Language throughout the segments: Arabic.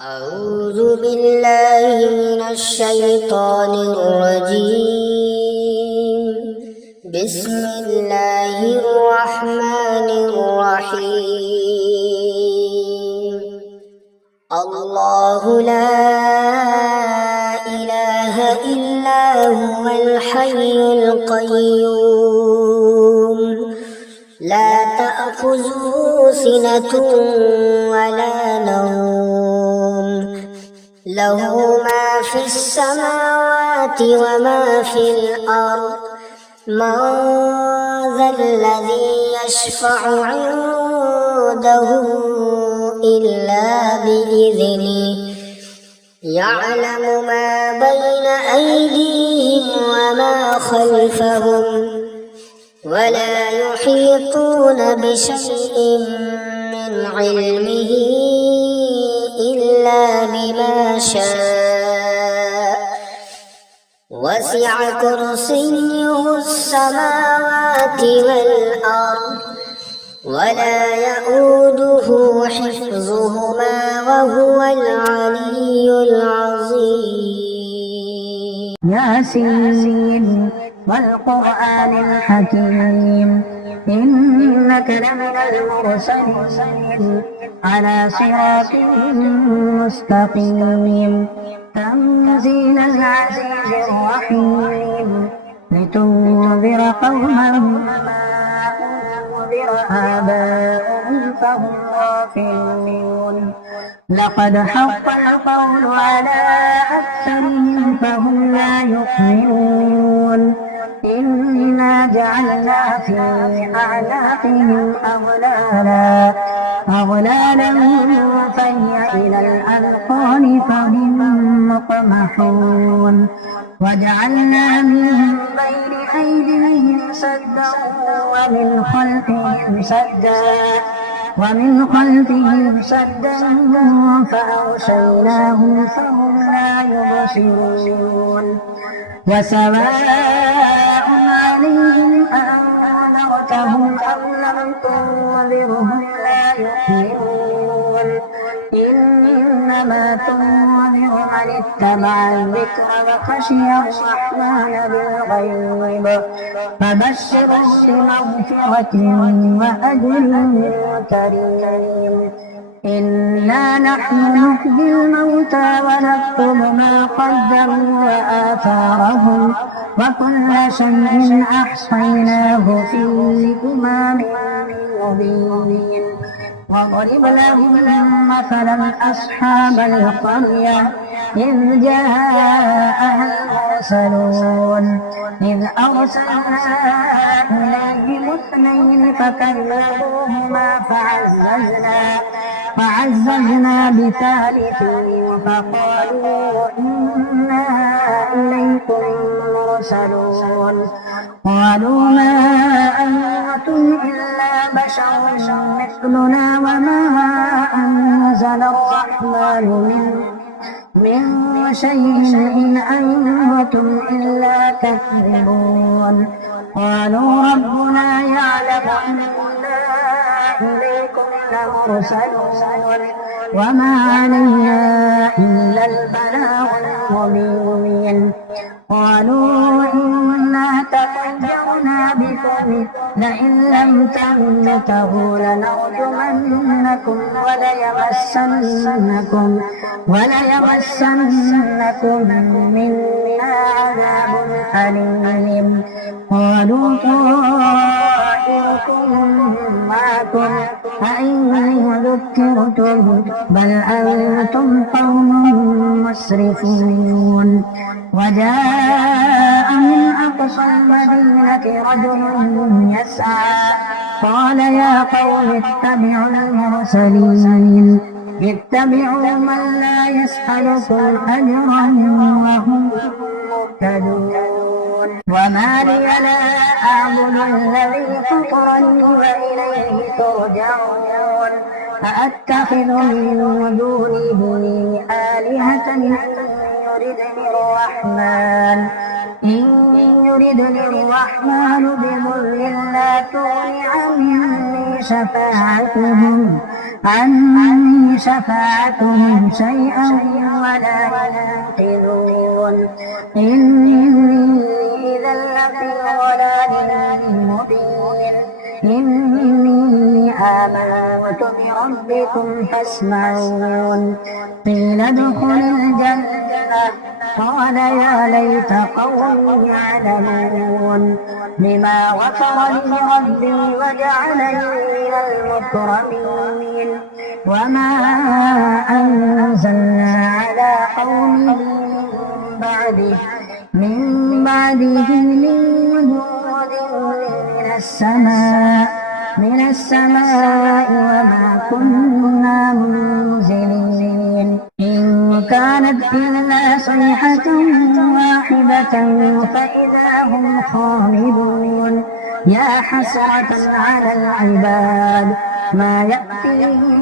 أعوذ بالله من الشيطان الرجيم. بسم الله الرحمن الرحيم. الله لا إله إلا هو الحي القيوم لا تأخذه سنة ولا نوم له ما في السماوات وما في الأرض من ذا الذي يشفع عنده إلا بإذنه يعلم ما بين أيديهم وما خلفهم ولا يحيطون بشيء من علمه إلا بما شاء وسع كرسيه السماوات والأرض ولا يؤوده حفظهما وهو العلي العظيم. ياسين والقرآن الحكيم إنك لمن المرسلين على صراط مستقيم تنزيل العزيز الرحيم لتنذر قوما ما أنذر آباؤهم فهم غافلون لقد حق القول على أكثرهم فهم لا يؤمنون إنا جعلنا في أعناقهم أغلالا فهي إلى الأذقان فهم مقمحون وجعلنا من بين أيديهم سدا ومن خلفهم سدا فأغشيناهم فهم لا يبصرون وسواء عليهم أأنذرتهم أم لم تنذرهم لا يؤمنون إنما تنذر من اتبع الذكر وخشي الرحمن بالغيب فبشره بمغفرة وأجر كريم إنا نحن نحيي الموتى ونكتب ما قدموا وآثارهم وكل شيء أحصيناه في إمام مبين واضرب لهم مثلا أصحاب القرية إذ جاءها المرسلون إذ أرسلنا إليهم اثنين فكذبوهما فعززنا بثالث فقالوا إنا إليكم مرسلون قالوا ما أنتم إلا بشر مثلنا وما أنزل الرحمن من شيء إن أنتم إلا تكذبون قالوا ربنا يعلم أننا إليكم لمرسلون وما علينا إلا البلاغ المبين قالوا إنا تطيرنا بكم لئن لم تنتهوا لنرجمنكم وليمسنكم منا عذاب أليم قالوا طائركم معكم أئن ذكرتم بل أنتم قوم مسرفون وجاء من أقصى المدينة رجل يسعى قال يا قوم اتبعوا من لا يسألكم أجرا وهم مهتدون وما لي لا أعبد الذي فطرني وإليه ترجعون أأتخذ من دونه آلهة إن يردني الرحمن بضر لا تغن عني شفاعتهم عني شفاعتهم شيئا ولا ينقذون إني إذا لفي ضلال مبين إني آمنت بربكم فاسمعون قيل ادخل الجنة قال يا ليت قومي يعلمون بما غفر لي ربي وجعلني من المكرمين وما أنزلنا على قومه من بعده من جود من السماء وما كنا منزلين إن كانت إلا صيحة واحدة فإذا هم خامدون يا حسرة على العباد ما يأتيهم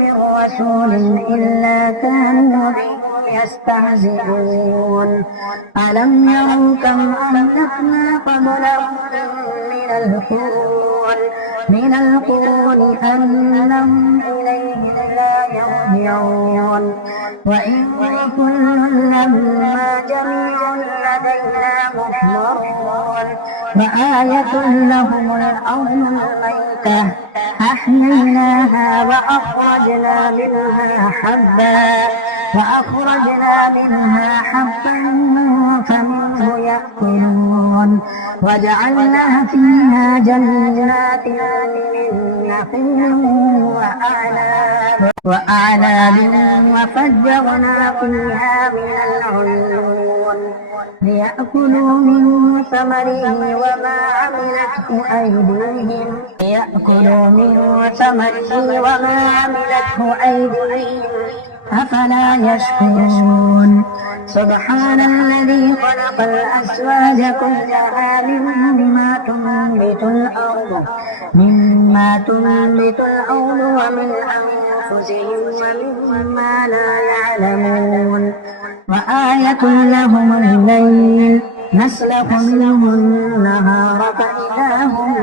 من رسول إلا كانوا به يستهزئون ألم يروا كم أهلكنا قبلهم من القرون أنهم إليهم لا يرجعون وإن كل لما جميع لدينا محضرون وآية لهم الأرض الميتة أحييناها وأخرجنا منها حبا فمنه يأكلون وجعلنا فيها جنات من نخيل وأعناب وفجرنا فيها من العيون ليأكلوا من ثمره وما عملته أيديهم أفلا يشكرون سبحان الذي خلق الأزواج كلها مما تنبت الأرض ومن أنفسهم ومما لا يعلمون وآية لهم الليل نسلخ منه النهار فإذا هم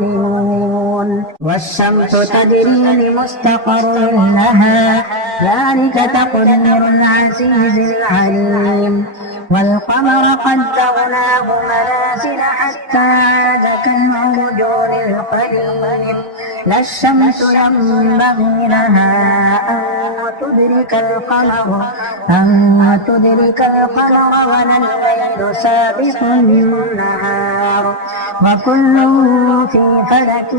مظلمون والشمس تجري لمستقر لها ذلك تقدير العزيز العليم والقمر قدرناه منازل حتى عاد كالعرجون القديم لا الشمس ينبغي لها أن تدرك القمر ولا الليل سابق النهار وكل في فلك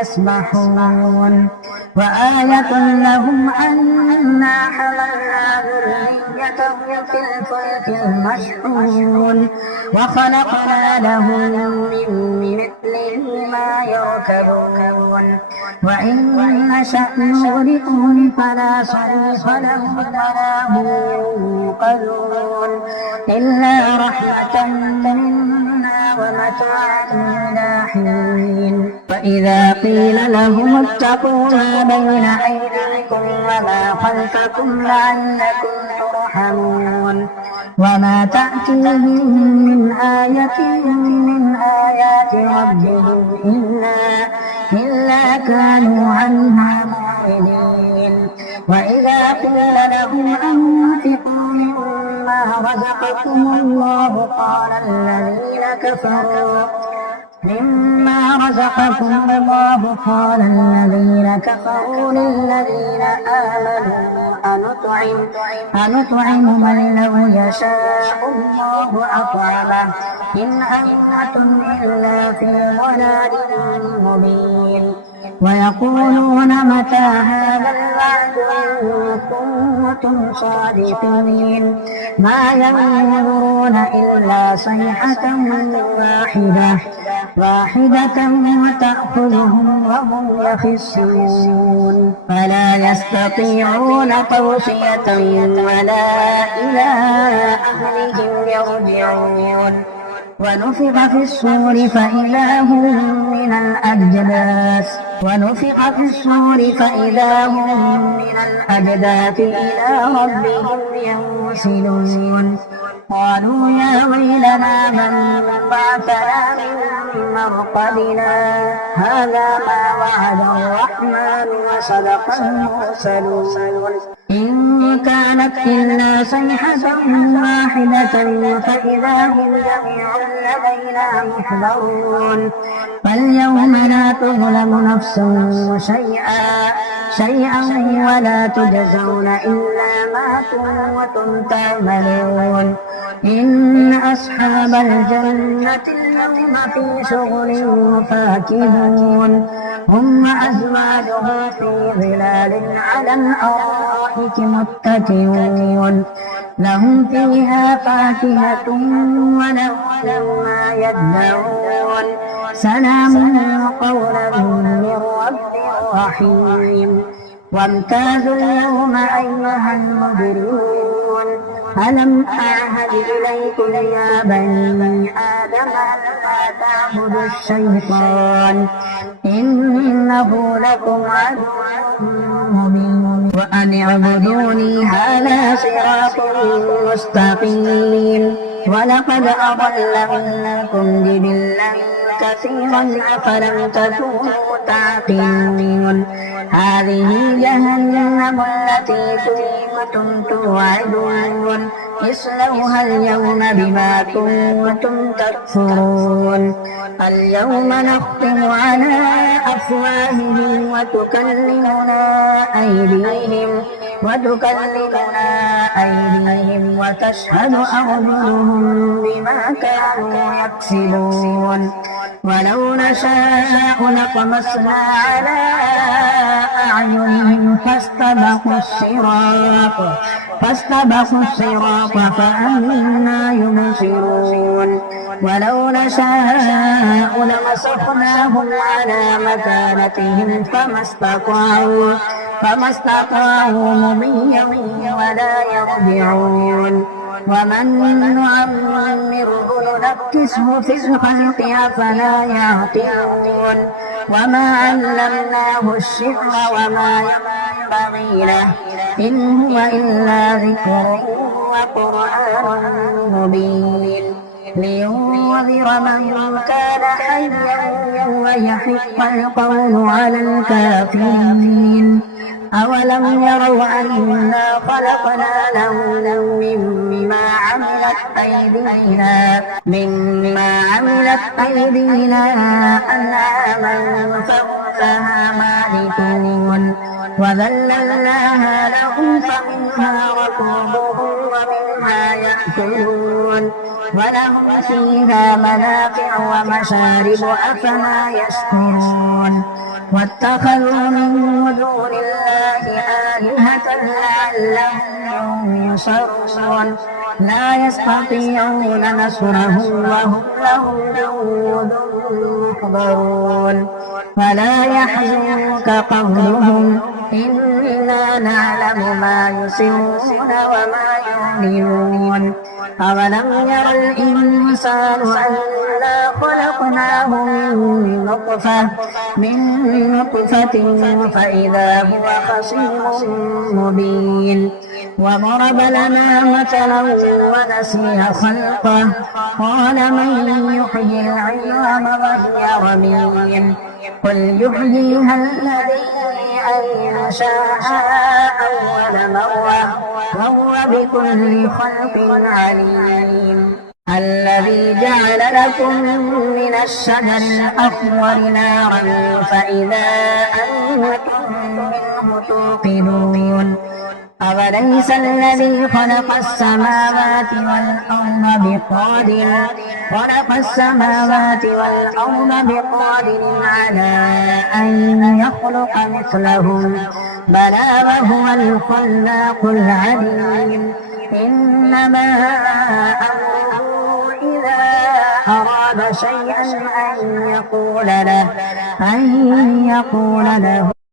يسبحون وآية لهم أنا حملنا ذريتهم في الفلك المشحون وخلقنا لهم من مثله ما يركبون وإن نشأ نغرقهم فلا صريخ لهم ولا هم ينقذون إلا رحمة منا ومتاعا إلى حين وإذا قيل لهم اتقوا ما بين أيديكم وما خلفكم لعلكم ترحمون وما تأتيهم من آية من آيات ربهم إلا كانوا عنها معرضين وإذا قيل لهم أنفقوا مما رزقكم الله قال الذين كفروا للذين آمنوا أنطعم من لو يشاء الله أطعمه إن أنتم إلا في ضلال مبين ويقولون متى هذا الوعد إن كنتم صادقين ما ينظرون إلا صيحة واحدة وتأخذهم وهم يخصمون فلا يستطيعون توصية ولا إلى أهلهم يرجعون ونفخ في الصور فإذا هم من الأجداث إلى ربهم ينسلون قالوا يا ويلنا من بعثنا من مرقدنا هذا ما وعد الرحمن وصدق المرسلون إن كانت إلا صيحة واحدة فإذا هم جميع لدينا محضرون فاليوم لا تظلم نفس شيئا ولا تجزون إلا ما كنتم تعملون إن أصحاب الجنة اليوم في شغل فاكهون هم وأزواجهم في ظلال على الأرائك متكئون لهم فيها فاكهة ولهم ما يدعون سلام قولا من رب رحيم وامتازوا اليوم أيها المجرمون ألم أعهد إليكم يا بني آدم ألا تعبدوا الشيطان إنه لكم عدو مبين وأن اعبدوني هذا صراط مستقيم ولقد أضل منكم جبلا كثيرا أفلم تكونوا تعقلون هذه جهنم التي كنتم توعدون اصلوها اليوم بما كنتم تكفرون اليوم نختم على أفواههم وتكلمنا أيديهم وتشهد أرجلهم بما كانوا يكسبون ولو نشاء لطمسنا على أعينهم فاستبقوا الصراط فأنا يبصرون ولو نشاء لمسخناهم على مكانتهم فما استطاعوا مضيا ولا يرجعون ومن نعمره ننكسه في الخلق أفلا يعقلون وما علمناه الشعر وما ينبغي له إن هو إلا ذكر وقرآن مبين لينذر من كان حيا ويحق القول على الكافرين أولم يروا أنا خلقنا لهم مما عملت أيدينا أنعاما فهم لها مالكون وذللناها لهم فمنها ركوبهم ومنها يأكلون ولهم فيها منافع ومشارب أفلا يشكرون واتخذوا من دون الله آلهة لعلهم ينصرون لا يستطيعون نصرهم وهم لهم جند محضرون ولا يحزنك قولهم إنا نعلم ما يسرون وما يعلنون أولم ير الإنسان أنا خلقناه من نطفة فإذا هو خصيم مبين وضرب لنا مثلا ونسي خلقه قال من يحيي العظام وهي رميم قل يحييها الذي أنشأها أول مرة وهو بكل خلق عليم الذي جعل لكم من الشجر الأخضر نارا فإذا أنتم منه توقدون أوليس الذي خلق السماوات والأرض بقادر على أن يخلق مثلهم بلى وهو الخلاق العليم إنما أمره إذا أراد شيئا أن يقول له